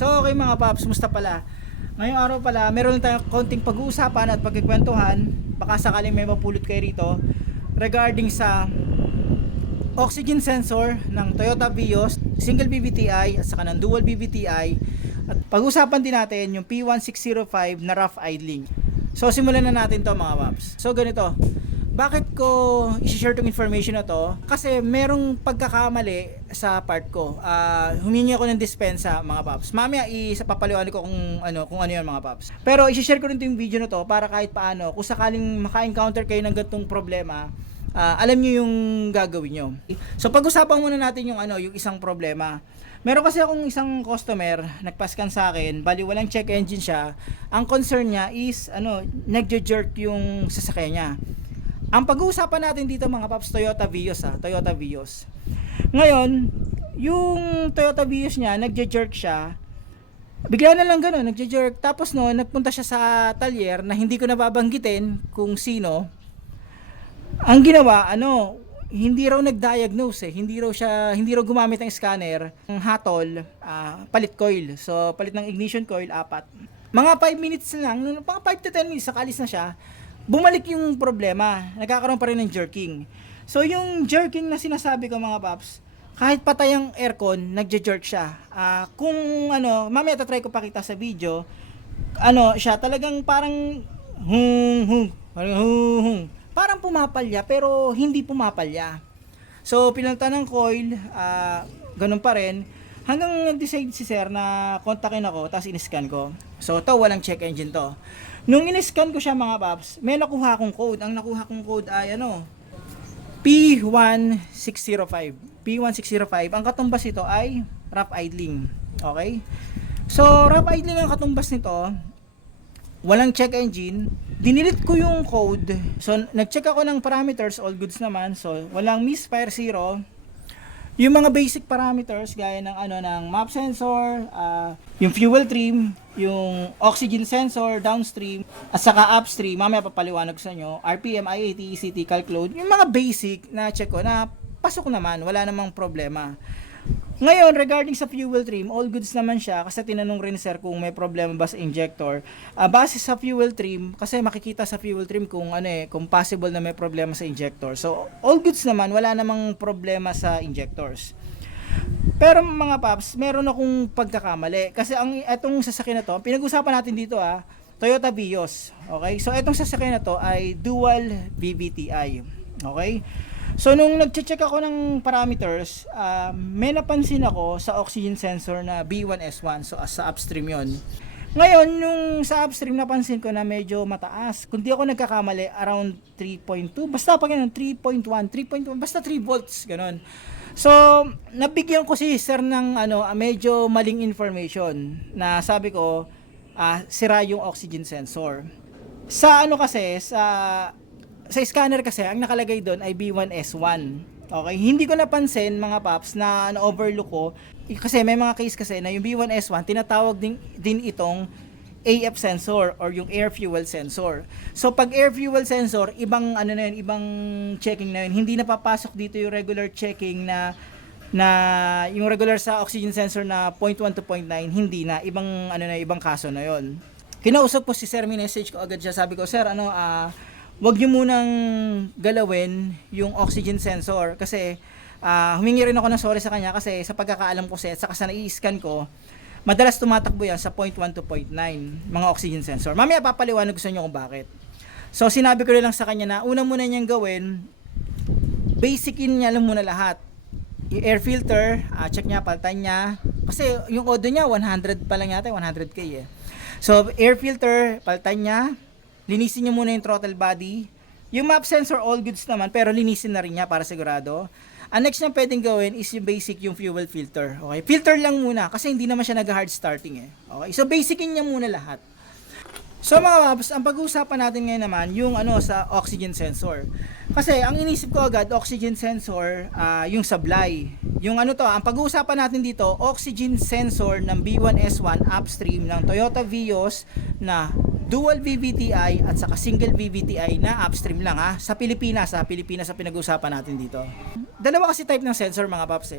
So okay mga paps, musta pala? Ngayong araw pala, meron lang tayong konting pag-uusapan at pagkikwentuhan. Baka sakaling may mapulot kayo rito regarding sa oxygen sensor ng Toyota Vios, single BVTi at saka ng dual BVTi. At pag-usapan din natin yung P1605 na rough idling. So simulan na natin to mga paps. So ganito, bakit ko i-share tong information na to? Kasi merong pagkakamali sa part ko. Humingi ako ng dispensa mga paps. Mamaya papaliwanag ko kung ano 'yan mga paps. Pero i-share ko rin yung video na to para kahit paano kung sakaling maka-encounter kayo ng ganitong problema, alam niyo yung gagawin niyo. So pag-usapan muna natin yung isang problema. Meron kasi akong isang customer nagpaskan sa akin, bali walang check engine siya. Ang concern niya is nagjo-jerk yung sasakyan niya. Ang pag-uusapan natin dito mga paps, Toyota Vios Toyota Vios. Ngayon, yung Toyota Vios niya, nagje-jerk siya. Bigla na lang gano'n, nagje-jerk. Tapos nagpunta siya sa talyer na hindi ko nababanggitin kung sino. Ang ginawa, hindi raw nag-diagnose hindi raw gumamit ng scanner, ng hatol, palit coil. So, palit ng ignition coil, 4. Mga 5 minutes lang, mga 5 to 10 minutes, sakalis na siya. Bumalik yung problema, nagkakaroon pa rin ng jerking. So yung jerking na sinasabi ko mga paps, kahit patay ang aircon, nagje-jerk siya. Kung mamaya tatry ko pakita sa video, siya talagang parang parang pumapalya pero hindi pumapalya. So pinalitan ng coil, ganun pa rin. Hanggang nag-decide si sir na kontakin ako, tapos in-scan ko. So to, walang check engine to. Nung in-scan ko siya mga paps, may nakuha akong code. Ang nakuha kong code ay P1605. P1605. Ang katumbas nito ay rough idling. Okay? So rough idling ang katumbas nito. Walang check engine. Dinilit ko yung code. So nag-check ako ng parameters, all goods naman. So walang misfire, 0. Yung mga basic parameters gaya ng map sensor, yung fuel trim, yung oxygen sensor downstream at saka upstream, mamaya papaliwanag sa inyo, RPM, IAT, ECT, calc load, yung mga basic na check ko na pasok naman, wala namang problema. Ngayon, regarding sa fuel trim, all goods naman siya kasi tinanong rin sir kung may problema ba sa injector. Base sa fuel trim, kasi makikita sa fuel trim kung kung possible na may problema sa injector. So, all goods naman, wala namang problema sa injectors. Pero mga paps, meron akong pagkakamali kasi etong sasakyan na to, pinag-usapan natin dito Toyota Vios. Okay? So, etong sasakyan na to ay dual VVTi. Okay? So nung nagche-check ako ng parameters, may napansin ako sa oxygen sensor na B1S1, so sa upstream yon. Ngayon, nung sa upstream napansin ko na medyo mataas. Kung di ako nagkakamali, around 3.2, basta pa ganun, 3.1, basta 3 volts, ganun. So, nabigyan ko si sir ng medyo maling information na sabi ko, sira yung oxygen sensor. Sa sa scanner kasi, ang nakalagay doon ay B1S1. Okay? Hindi ko napansin mga paps na overlook ko. Kasi may mga case kasi na yung B1S1, tinatawag din itong AF sensor or yung air fuel sensor. So pag air fuel sensor, ibang ibang checking na yun. Hindi napapasok dito yung regular checking na yung regular sa oxygen sensor na 0.1 to 0.9, hindi na. Ibang kaso na yon. Kinausap ko si sir, message ko agad siya. Sabi ko, sir, wag niyo munang galawin yung oxygen sensor kasi humingi rin ako ng sorry sa kanya kasi sa pagkakaalam ko saka sa nai-scan ko, madalas tumatakbo yan sa 0.1 to 0.9 mga oxygen sensor. Mamaya papaliwanag ko sa inyo kung bakit. So sinabi ko lang sa kanya na una muna niyang gawin, basicin niya lang muna lahat. Yung air filter, check niya, palitan niya. Kasi yung odo niya 100 pa lang yata, 100k . So air filter, palitan niya. Linisin niyo muna yung throttle body. Yung map sensor, all goods naman, pero linisin na rin niya para sigurado. Ang next na pwedeng gawin is yung basic, yung fuel filter. Okay? Filter lang muna kasi hindi naman siya nag-hard starting . Okay? So basicin niya muna lahat. So mga paps, ang pag-uusapan natin ngayon naman yung sa oxygen sensor. Kasi ang inisip ko agad, oxygen sensor, yung sablay. Yung ang pag-uusapan natin dito, oxygen sensor ng B1S1 upstream ng Toyota Vios na dual VVTi at saka single VVTi na upstream lang sa Pilipinas. Sa Pilipinas sa pinag-uusapan natin dito. Dalawa kasi type ng sensor mga paps .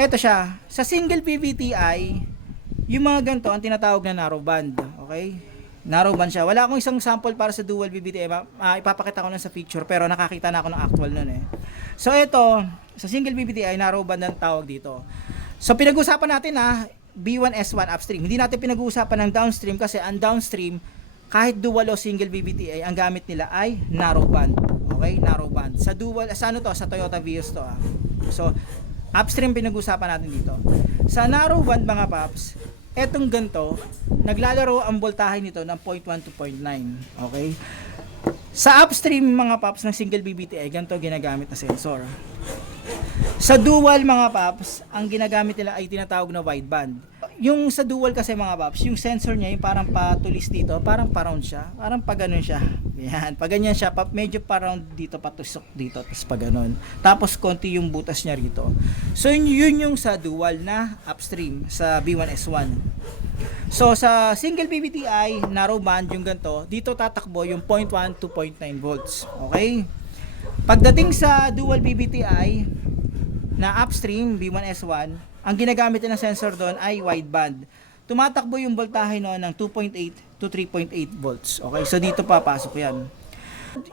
Eto siya, sa single PVTi, yung mga ganito ang tinatawag na narrow band, okay? Narrow band siya. Wala akong isang sample para sa dual PVTi, ipapakita ko lang sa picture pero nakakita na ako ng actual nun eh. So ito, sa single PVTi, narrow band ang tawag dito. So pinag-usapan natin B1S1 upstream. Hindi natin pinag-uusapan ng downstream kasi ang downstream, kahit dual o single PVTi, ang gamit nila ay narrow band. Okay, narrow band. Sa dual, sa ano to? Sa Toyota Vios to So, upstream pinag-usapan natin dito. Sa narrow band mga paps, etong ganito, naglalaro ang voltahe nito ng 0.1 to 0.9. Okay? Sa upstream mga paps ng single PVTi, ganito ginagamit na sensor. Sa dual mga paps, ang ginagamit nila ay tinatawag na wideband. Yung sa dual kasi mga paps, yung sensor niya yung parang patulis dito, parang pa-round siya, parang pa ganun siya. Yan, pag ganyan siya, medyo pa-round dito, patusok dito, tapos pa ganun. Tapos konti yung butas niya rito. So yun yung sa dual na upstream sa B1S1. So sa single PVTi, narrow band yung ganito, dito tatakbo yung 0.1 to 0.9 volts. Okay? Pagdating sa dual PVTi na upstream B1S1, ang ginagamit ng sensor doon ay wideband. Tumatakbo yung voltahe noon ng 2.8 to 3.8 volts. Okay, so dito papasok yan.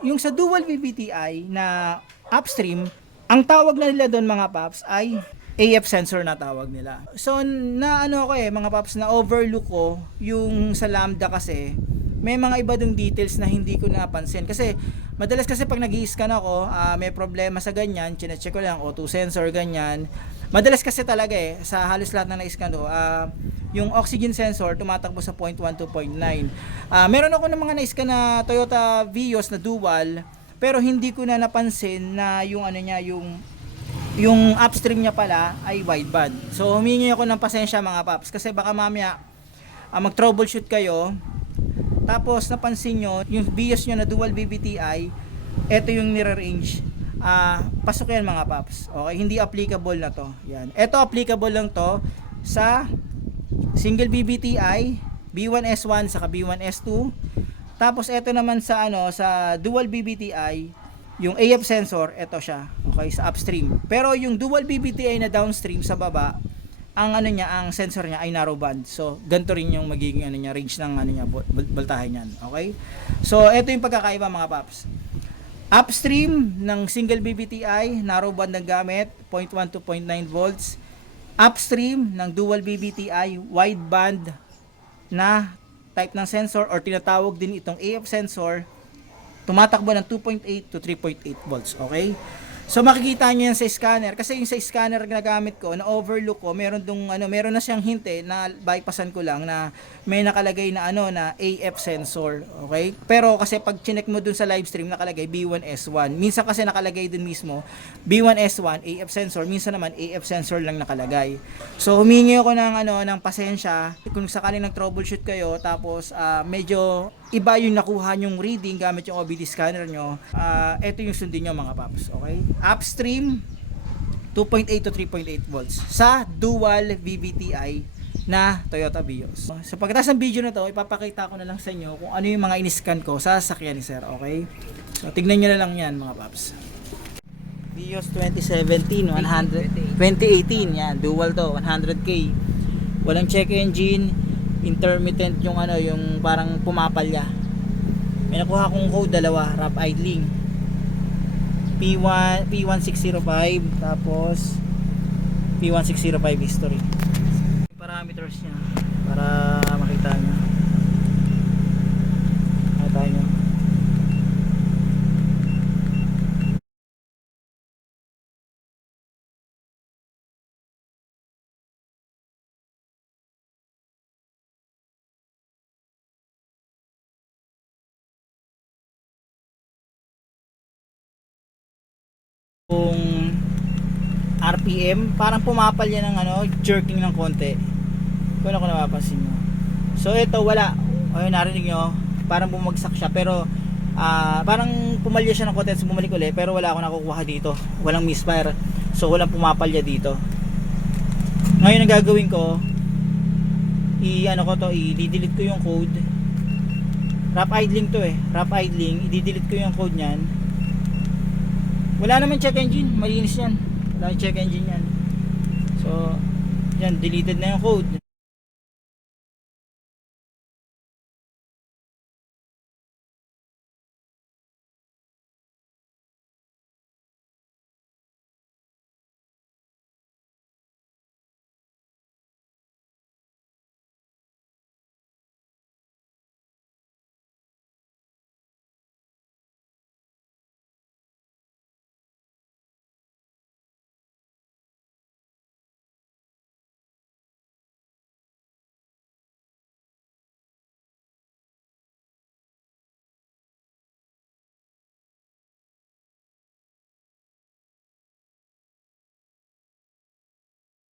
Yung sa dual PVTi na upstream, ang tawag na nila doon mga paps ay AF sensor na tawag nila. So na ano ko mga paps, na overlook ko yung sa lambda kasi may mga iba dong details na hindi ko napansin kasi madalas kasi pag nag-i-scan ako, may problema sa ganyan, chine-check ko lang O2 sensor ganyan. Madalas kasi talaga sa halos lahat na na-scan ko, yung oxygen sensor tumatakbo sa 0.1 to 0.9. Meron ako ng mga na-scan na Toyota Vios na dual, pero hindi ko na napansin na yung ano niya, yung upstream niya pala ay wideband. So humingi ako ng pasensya mga paps kasi baka mamaya mag-troubleshoot kayo. Tapos napansin nyo, yung BIOS nyo na dual BBTi, ito yung nire-range. Pasok yan mga paps. Okay, hindi applicable na to. Yan. Ito applicable lang to sa single BBTi, B1S1 saka B1S2. Tapos ito naman sa sa dual BBTi, yung AF sensor, ito siya. Okay, sa upstream. Pero yung dual BBTi na downstream sa baba, ang ang sensor niya ay narrow band. So, ganito rin yung magiging range ng voltahe niyan. Okay? So, ito yung pagkakaiba mga paps. Upstream ng single BBTi, narrow band ang gamit, 0.1 to 0.9 volts. Upstream ng dual BBTi, wide band na type ng sensor or tinatawag din itong AF sensor, tumatakbo ng 2.8 to 3.8 volts. Okay? So makikita niyo yan sa scanner kasi yung sa scanner na gamit ko na overlook ko, meron na siyang hint na bypassan ko lang na may nakalagay na na AF sensor, okay? Pero kasi pag chinek mo dun sa live stream nakalagay B1S1. Minsan kasi nakalagay dun mismo B1S1 AF sensor, minsan naman AF sensor lang nakalagay. So humingi ako ng pasensya kung sakaling nag-troubleshoot kayo tapos medyo iba yung nakuha yung reading gamit yung OBD scanner nyo, ito yung sundin nyo mga paps, okay? Upstream 2.8 to 3.8 volts sa dual VVTi na Toyota Vios. Sa pagkatapos ng video na to, ipapakita ko na lang sa inyo kung ano yung mga in-scan ko sa sasakyan ni sir, okay? So tignan nyo na lang yan mga paps. Vios 2017, 2018, yan, dual to, 100k. Walang check engine, intermittent yung yung parang pumapalya. May nakuha akong code dalawa, rough idling. P1605 tapos P1605 history. Parameters niya para makita niyo. Makita niyo. Kung RPM, parang pumapalya ng jerking ng konti. Kung ako napapansin nyo. So ito wala. Ayun, narinig nyo, parang bumagsak siya pero parang pumalya siya ng konti at bumalik ulit pero wala akong nakukuha dito. Walang misfire. So walang pumapalya dito. Ngayon ang gagawin ko, i-delete ko yung code. Rough idling to rough idling, i-delete ko yung code niyan. Wala naman check engine, malinis yan. Wala check engine yan. So So, yan, deleted na yung code.